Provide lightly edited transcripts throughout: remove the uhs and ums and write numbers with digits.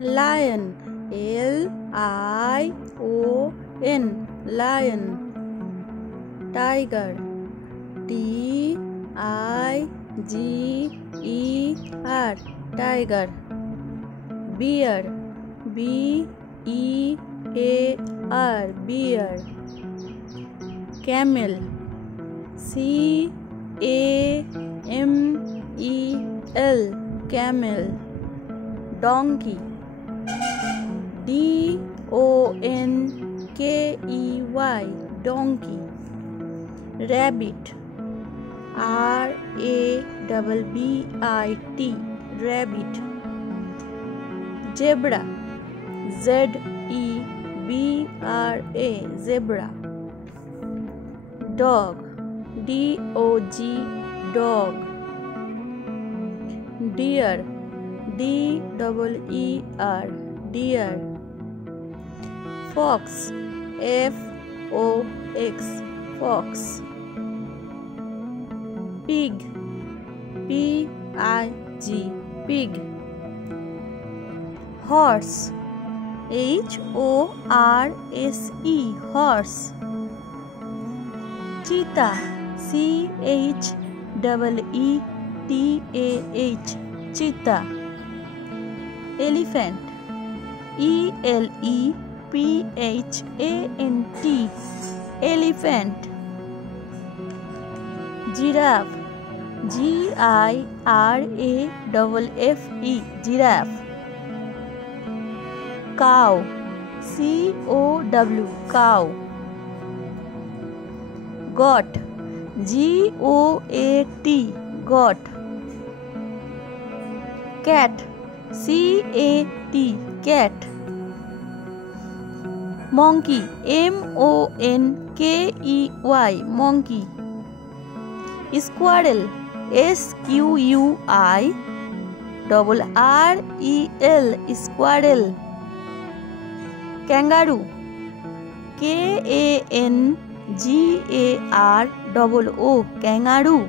lion, L-I-O-N, lion. Tiger, T-I-G-E-R, tiger. Bear, B-E-A-R, bear. Camel, C-A-M-E-L, camel. Donkey, D-O-N-K-E-Y, donkey. Rabbit, R-A-B-B-I-T, rabbit. Zebra, Z-E-B-R-A, zebra. Dog, D-O-G, dog. Deer, D-E-E-R, deer. Fox, F-O-X, fox. Pig, P-I-G, pig. Horse, H-O-R-S-E, horse. Cheetah, C-H-E-E-T-A-H, cheetah. Elephant, E-L-E-P-H-A-N-T, elephant. Giraffe, G-I-R-A-F-F-E, giraffe. Cow, C-O-W, cow. Goat, G-O-A-T, goat. Cat, C-A-T, cat. Monkey, M-O-N-K-E-Y, monkey. Squirrel, S-Q-U-I-R-R-E-L, squirrel. Kangaroo, K-A-N-G-A-R-O-O, kangaroo.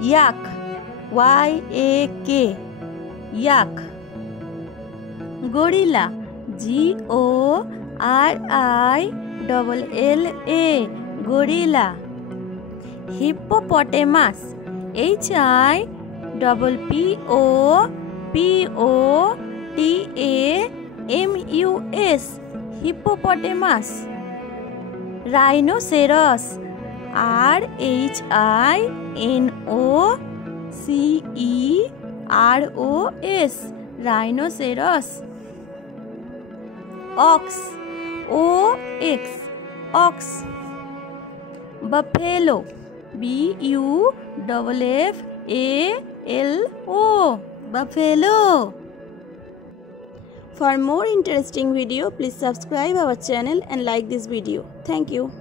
Yak, Y-A-K, yak. Gorilla, G-O-R-I-L-L-A, gorilla. Hippopotamus, H-I-P-P-O-P-O-T-A-M-U-S, hippopotamus. Rhinoceros, R-H-I-N-O-C-E-R-O-S, rhinoceros. Ox, O-X, ox. Buffalo, B-U-F-F-A-L-O, buffalo. For more interesting video, please subscribe our channel and like this video. Thank you.